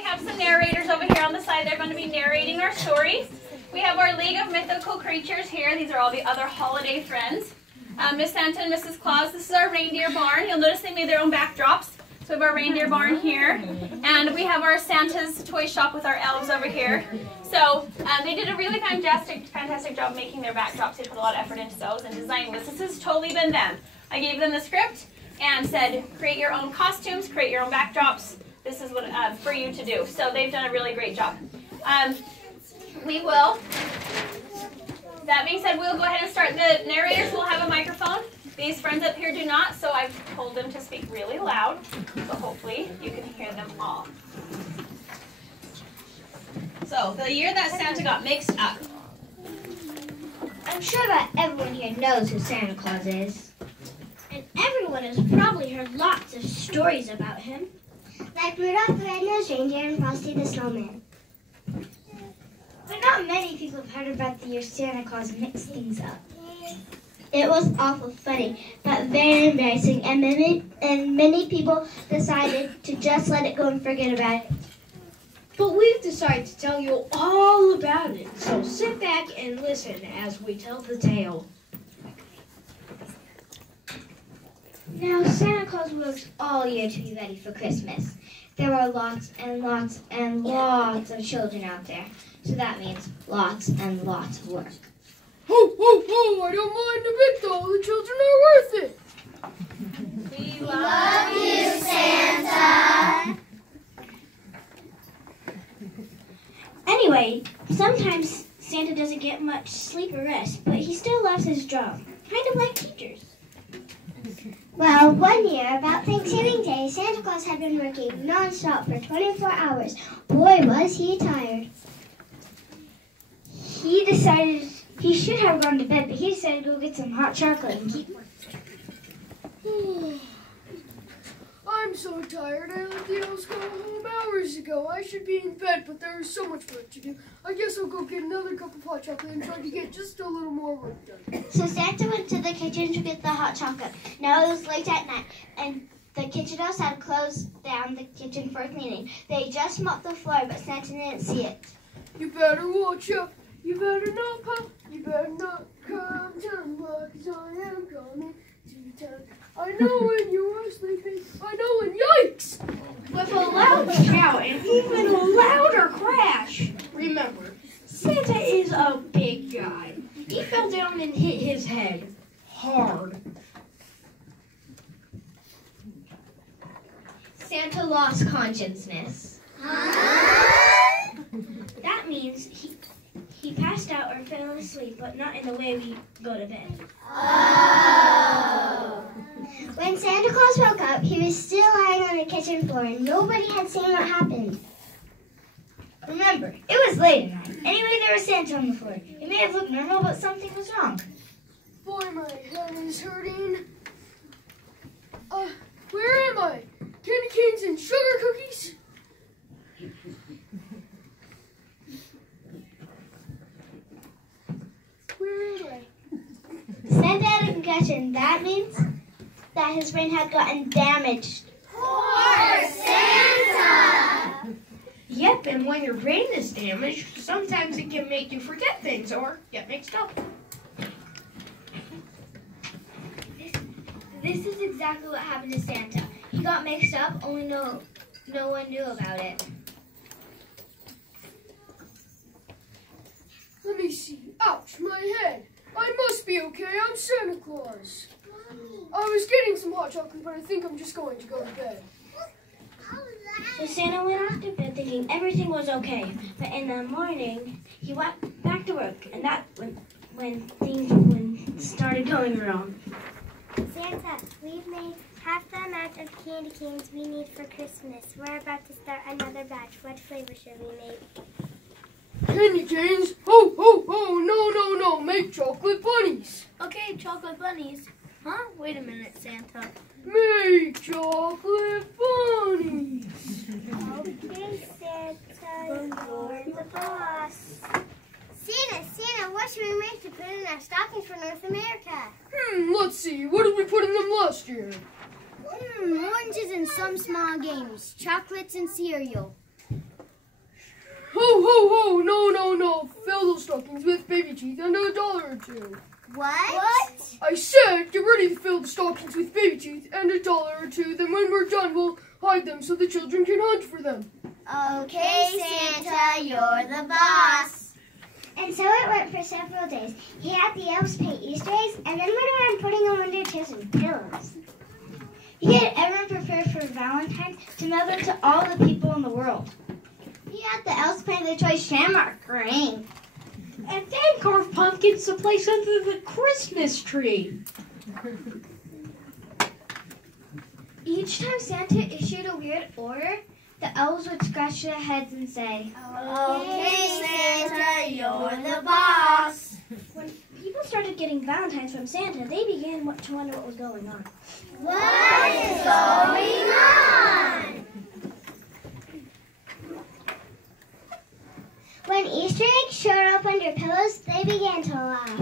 We have some narrators over here on the side. They're going to be narrating our stories. We have our League of Mythical Creatures here. These are all the other holiday friends. Miss Santa and Mrs. Claus. This is our reindeer barn. You'll notice they made their own backdrops. So we have our reindeer barn here. And we have our Santa's toy shop with our elves over here. So they did a really fantastic job making their backdrops. They put a lot of effort into those and designing this. This has totally been them. I gave them the script and said, create your own costumes, create your own backdrops. This is what for you to do. So they've done a really great job. That being said, we'll go ahead and start. The narrators will have a microphone. These friends up here do not, so I've told them to speak really loud. So hopefully you can hear them all. So, the year that Santa got mixed up. I'm sure that everyone here knows who Santa Claus is. And everyone has probably heard lots of stories about him. Like Rudolph the Red-Nosed Reindeer and Frosty the Snowman. But not many people have heard about the year Santa Claus mixed things up. It was awful funny, but very embarrassing, and many people decided to just let it go and forget about it. But we've decided to tell you all about it, so sit back and listen as we tell the tale. Now, Santa Claus works all year to be ready for Christmas. There are lots and lots and lots of children out there, so that means lots and lots of work. Ho, ho, ho! I don't mind a bit, though. The children are worth it. We Love you, Santa! Anyway, sometimes Santa doesn't get much sleep or rest, but he still loves his job, kind of like teachers. Well, one year, about Thanksgiving Day, Santa Claus had been working non-stop for 24 hours. Boy, was he tired. He decided he should have gone to bed, but he decided to go get some hot chocolate and keep working. I'm so tired. I let the elves go home hours ago. I should be in bed, but there is so much work to do. I guess I'll go get another cup of hot chocolate and try to get just a little more work done. So Santa went to the kitchen to get the hot chocolate. Now it was late at night, and the kitchen elves had closed down the kitchen for cleaning. They just mopped the floor, but Santa didn't see it. You better watch out. You better not come. You better not come to me, 'cause I am coming to town. I know when you are sleeping. I know when. Yikes! with a loud shout and even a louder crash. Remember, Santa is a big guy. He fell down and hit his head hard. Santa lost consciousness. That means he passed out or fell asleep, but not in the way we go to bed. Oh. When Santa Claus woke up, he was still lying on the kitchen floor, and nobody had seen what happened. Remember, it was late at night. Anyway, there was Santa on the floor. It may have looked normal, but something was wrong. Boy, my head is hurting. Where am I? Candy canes and sugar cookies? Where am I? Santa had a concussion. That means that his brain had gotten damaged. Poor Santa! Yep, and when your brain is damaged, sometimes it can make you forget things or get mixed up. This is exactly what happened to Santa. He got mixed up, only no one knew about it. Let me see. Ouch, my head. I must be okay. I'm Santa Claus. I was getting some hot chocolate, but I think I'm just going to go to bed. So Santa went off to bed thinking everything was okay. But in the morning, he went back to work, and that's when things started going wrong. Santa, we've made half the amount of candy canes we need for Christmas. We're about to start another batch. What flavor should we make? Candy canes? Ho, ho, ho, no, make chocolate bunnies. Okay, chocolate bunnies. Huh? Wait a minute, Santa. Make chocolate bunnies. Okay, Santa, you're the boss. Santa, what should we make to put in our stockings for North America? Let's see. What did we put in them last year? Oranges and some small games, chocolates and cereal. Ho, ho, ho! No. Fill those stockings with baby teeth and $1 or $2. What? I said get ready to fill the stockings with baby teeth and $1 or $2. Then when we're done, we'll hide them so the children can hunt for them. Okay, Santa, you're the boss. And so it went for several days. He had the elves paint Easter eggs and then went around putting them under chairs and pillows. He had everyone prepare for Valentine's to mail them to all the people in the world. He had the elves paint their toy Shamrock green. And then carve pumpkins to place under the Christmas tree. Each time Santa issued a weird order, the elves would scratch their heads and say, Okay, Santa, you're the boss. When people started getting Valentines from Santa, they began to wonder what was going on. What is going on? When Easter eggs showed up under pillows, they began to laugh.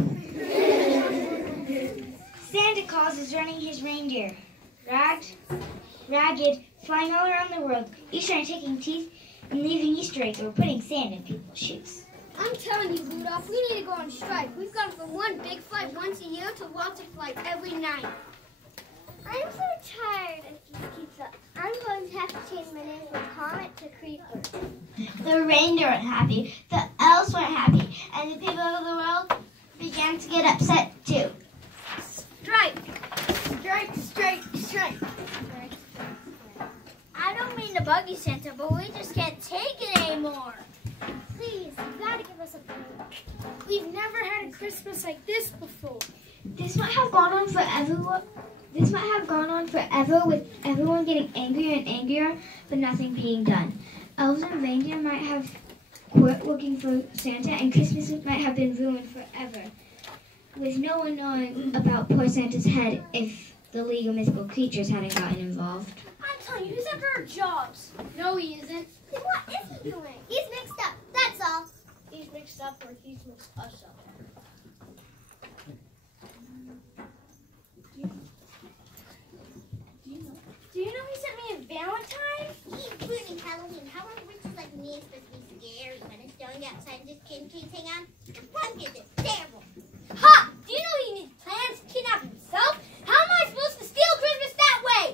Santa Claus is running his reindeer, ragged, flying all around the world, each trying taking teeth and leaving Easter eggs or putting sand in people's shoes. I'm telling you, Rudolph, we need to go on strike. We've gone from one big flight once a year to lots of flights every night. I'm so tired if this keeps up. I'm going to have to change my name from Comet to Creeper. The reindeer weren't happy, the elves weren't happy, and the people of the world began to get upset too. Strike! I don't mean to bug you, Santa, but we just can't take it anymore. Please, you gotta give us a break. We've never had a Christmas like this before. This might have gone on forever. With everyone getting angrier and angrier, but nothing being done. Elves and reindeer might have quit looking for Santa, and Christmas might have been ruined forever, with no one knowing about poor Santa's head if the League of Mythical Creatures hadn't gotten involved. I'm telling you, he's after our jobs. No, he isn't. Then what is he doing? He's mixed up, that's all. He's mixed up or he's mixed us up. Do you know he sent me a Valentine? He's ruining Halloween. How are witches like me supposed to be scary when it's snowing outside and just kidding hang on? The pumpkins is terrible. Ha! Do you know he needs plans to kidnap himself? How am I supposed to steal Christmas that way?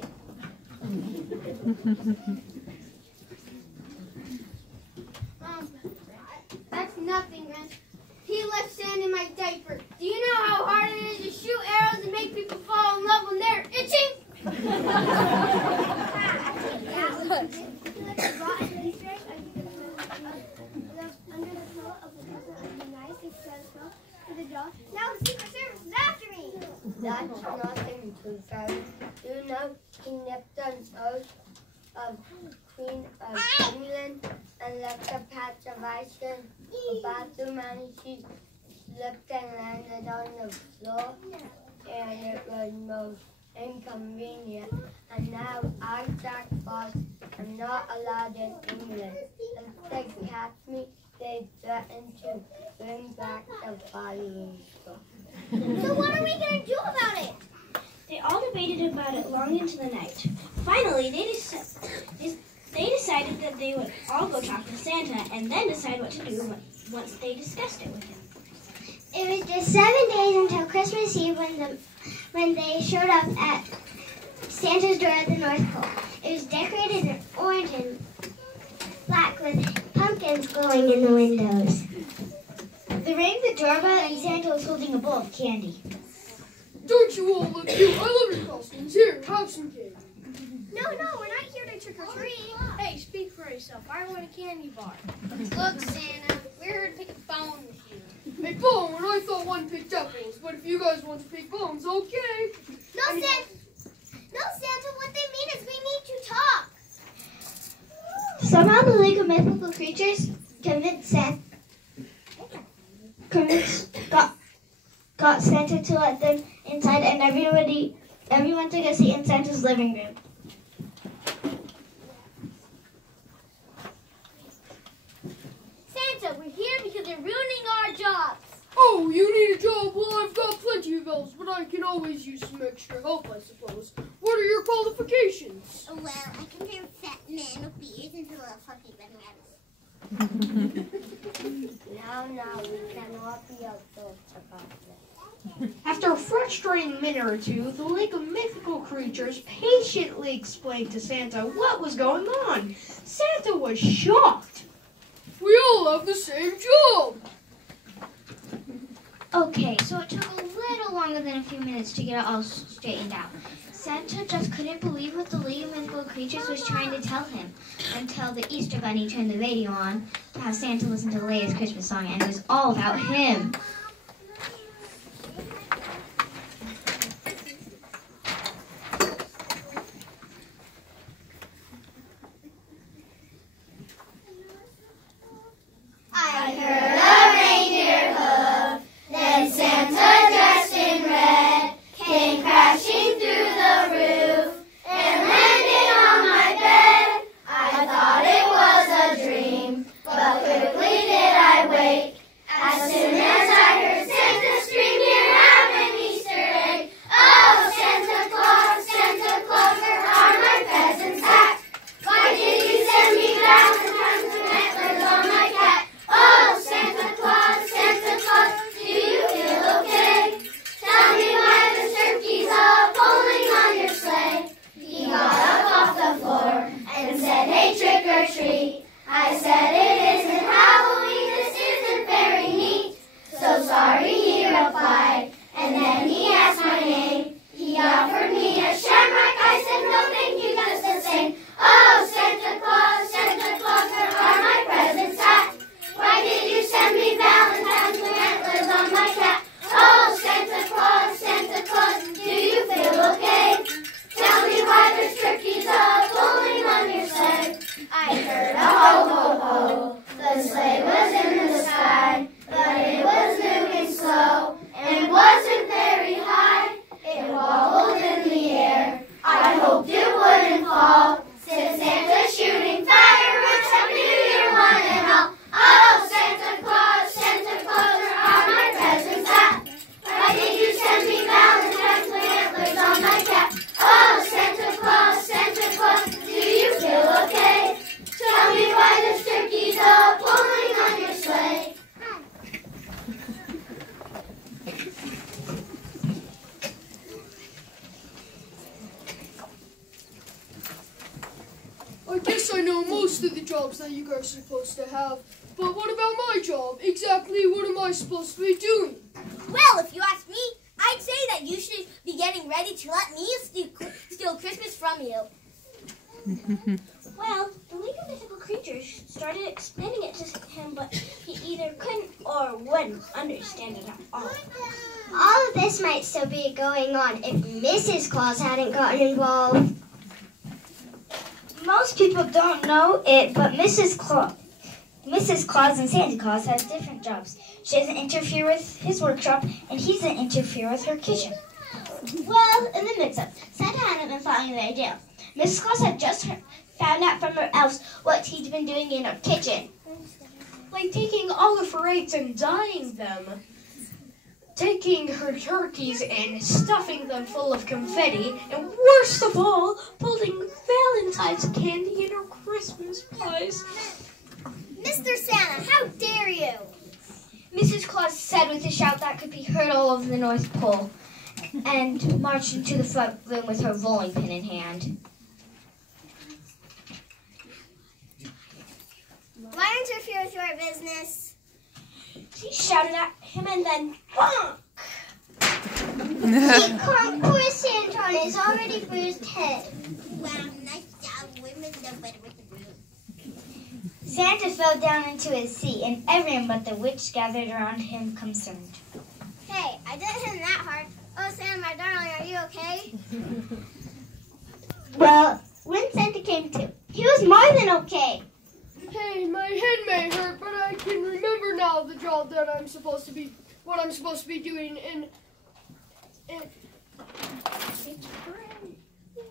That's nothing, man. He left sand in my diaper. Do you know how hard it is to shoot arrows and make people fall in love when they're itching? Now the Secret Service is after me. That's nothing to say. You know, King Neptune's oath of Queen of England and left a patch of ice cream about too many sheep slipped and landed on the floor, and it was most inconvenient. And now I, Jack Frost, am not allowed in England. If they catch me, they threaten to bring back the firing squad. So what are we going to do about it? They all debated about it long into the night. Finally, they decided that they would all go talk to Santa and then decide what to do once they discussed it with him. It was just 7 days until Christmas Eve when they showed up at Santa's door at the North Pole. It was decorated in orange and black with pumpkins glowing in the windows. They rang the doorbell and Santa was holding a bowl of candy. Don't you all look cute? I love your costumes. Here, have some candy. No, we're not here to trick or treat. Hey, speak for yourself. I want a candy bar. Look, Santa, we're here to pick a bone with you. Hey, bone, I thought one picked apples, but if you guys want to pick bones, okay. No, Santa, what they mean is we need to talk. Somehow the League of Mythical Creatures got Santa to let them inside, and everyone took a seat in Santa's living room. Santa, we're here because they're ruining our jobs. Oh, you need a job? Well, I've got plenty of elves, but I can always use some extra help, I suppose. What are your qualifications? Well, I can turn fat men with beards into little fluffy bunny rabbits. Now, we cannot be adults about this. After a frustrating minute or two, the League of Mythical Creatures patiently explained to Santa what was going on. Santa was shocked. We all have the same job. Okay, so it took a little longer than a few minutes to get it all straightened out. Santa just couldn't believe what the League of Mythical Creatures was trying to tell him until the Easter Bunny turned the radio on to have Santa listen to the latest Christmas song, and it was all about him. I heard a reindeer hoof, then Santa dressed in red came crashing through the roof and landed on my bed. I thought it was a dream, but quickly did I wake. As soon as I heard Santa scream, "Here, have an Easter egg!" Oh, Santa Claus, where are my presents at? Why did you send me valentines and antlers on my cat? Oh, Santa Claus, do you feel okay? Tell me why the turkey's up pulling on your sleigh. He got up off the floor and said, "Hey, trick or treat." I said, "It isn't Halloween, this isn't very neat." "So sorry," he replied, and then he asked my name. He offered me a shamrock, I said, "No, thank you, just the same." Oh, Santa Claus, where are my presents at? Why did you send me valentines with antlers on my cat? Oh, Santa Claus, do you feel okay? Tell me why there's turkeys up pulling on your sleigh. I heard a ho, ho, ho. The sleigh was in the sky, but it was moving slow and wasn't very high. It wobbled in the air. I hoped it wouldn't fall. Said Santa shooting fireworks. Happy New Year, one and all. Oh, Santa Claus, where are my presents at? Why did you send me valentines with antlers on my cap? Oh, Santa Claus, do you feel okay? Tell me why there's turkeys up pulling on your sleigh. I guess I know most of the jobs that you guys are supposed to have. But what about my job? Exactly what am I supposed to be doing? Well, if you ask me, I'd say that you should be getting ready to let me steal Christmas from you. Well, the League of Mythical Creatures started explaining it to him, but he either couldn't or wouldn't understand it at all. All of this might still be going on if Mrs. Claus hadn't gotten involved. Most people don't know it, but Mrs. Claus and Santa Claus have different jobs. She doesn't interfere with his workshop, and he doesn't interfere with her kitchen. Well, in the mix-up, Santa hadn't been following the idea. Mrs. Claus had just found out from her elves what he'd been doing in her kitchen. Like taking all of her eggs and dyeing them. Taking her turkeys and stuffing them full of confetti. And worst of all, putting Valentine's candy in her Christmas pies. Mr. Santa, how dare you? Mrs. Claus said with a shout that could be heard all over the North Pole, and marched into the front room with her rolling pin in hand. Why interfere with your business? She shouted at him and then bonk! Poor Santa on his already bruised head. Wow, nice job. Women know better with the group. Santa fell down into his seat, and everyone but the witch gathered around him concerned. Hey, I didn't hit him that hard. Oh, Santa, my darling, are you okay? Well, when Santa came to, he was more than okay. Hey, my head may hurt, but I can remember now the job that I'm supposed to be, what I'm supposed to be doing, and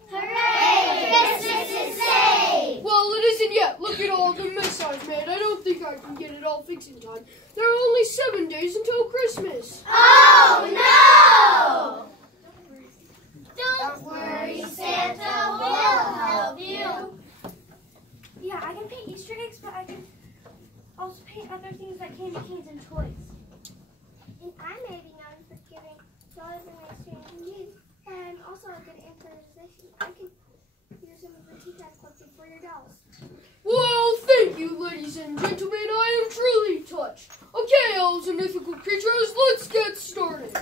Hooray! Christmas is saved! well, it isn't yet. Look at all the mess I've made. I don't think I can get it all fixed in time. There are only 7 days until Christmas. Oh, no! Don't worry, Santa will help you. Yeah, I can paint Easter eggs, but I can also paint other things like candy canes and toys. And I may be known for giving dollars and exchange needs, and also a good improvisation. I can use some of the tea time collected for your dolls. Well, thank you, ladies and gentlemen. I am truly touched. Okay, elves and mythical creatures, let's get started.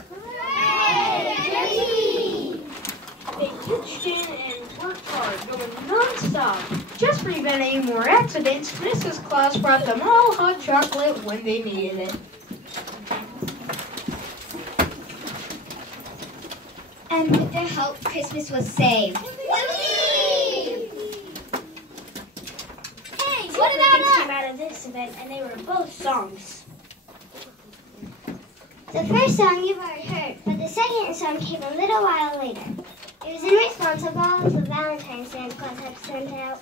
They pitched in and worked hard, going non-stop. Just to prevent any more accidents, Mrs. Claus brought them all hot chocolate when they needed it. And with their help, Christmas was saved. Hey, Two what good about things us? came out of this event, and they were both songs. The first song you've already heard, but the second song came a little while later. It was in response to all of the Valentine's Santa Claus had sent out.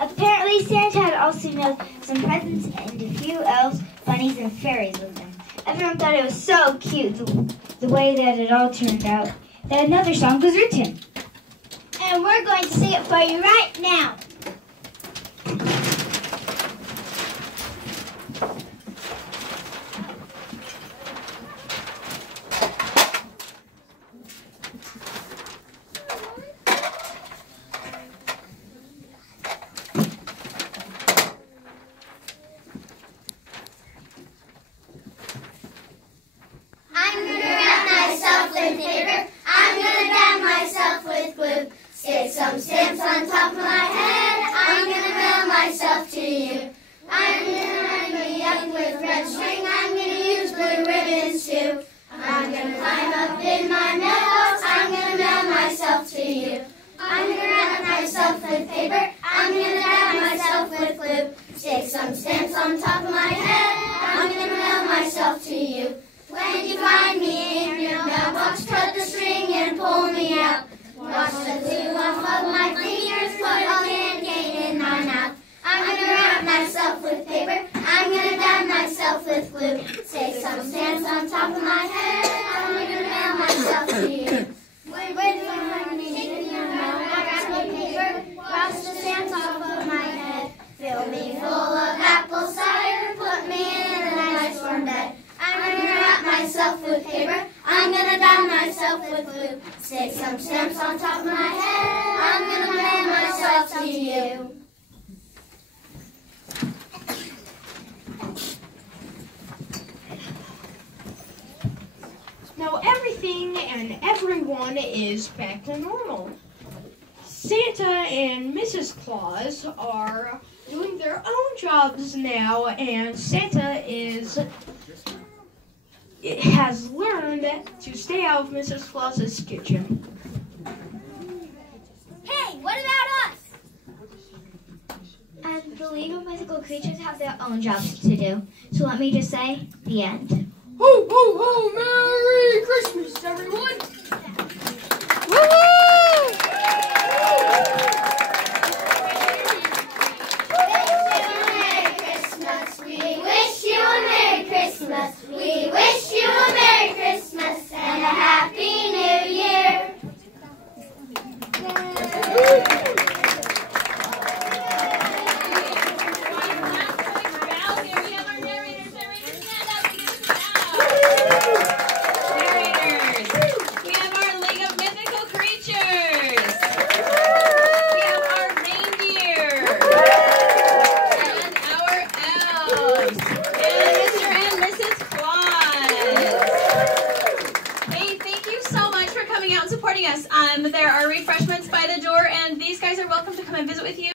Apparently, Santa had also mailed some presents and a few elves, bunnies, and fairies with them. Everyone thought it was so cute, the way that it all turned out, that another song was written. And we're going to sing it for you right now. I'm gonna wrap myself with paper. I'm gonna dab myself with glue. Stick some stamps on top of my head. I'm gonna mail myself to you. I'm gonna line me up with red string. I'm gonna use blue ribbons too. I'm gonna climb up in my mailbox. I'm gonna mail myself to you. I'm gonna wrap myself with paper. I'm gonna dab myself with glue. Stick some stamps on top of my head. I'm gonna mail myself to you. When you find me in your mailbox, cut the string and pull me out. Wash the glue off of my fingers, put a candy cane in my mouth. I'm gonna wrap myself with paper. I'm gonna dab myself with glue. Stick some stamps on top of my head. I'm gonna mail myself to you. When you find me in your mailbox, with paper, wash the stamps off of my head. Fill me full of apple cider, put me in a nice warm bed. I'm gonna wrap myself with paper. I'm gonna dab myself with glue. Stick some stamps on top of my head. I'm gonna mail myself to you. Now everything and everyone is back to normal. Santa and Mrs. Claus are doing their own jobs now, and Santa has learned to stay out of Mrs. Claus's kitchen. Hey, what about us? And the League of Mythical Creatures have their own jobs to do. So let me just say, the end. Ho, ho, ho! Merry Christmas, everyone! We wish you a Merry Christmas. We wish you a Merry Christmas and a Happy New Year. Here we have our narrators. Narrators, stand up and give us a bow. Narrators. We have our League of Mythical Creatures. We have our reindeer. And our elves. And Mr. and Mrs. Claus. Hey, thank you so much for coming out and supporting us. There are refreshments by the door, and these guys are welcome to come and visit with you.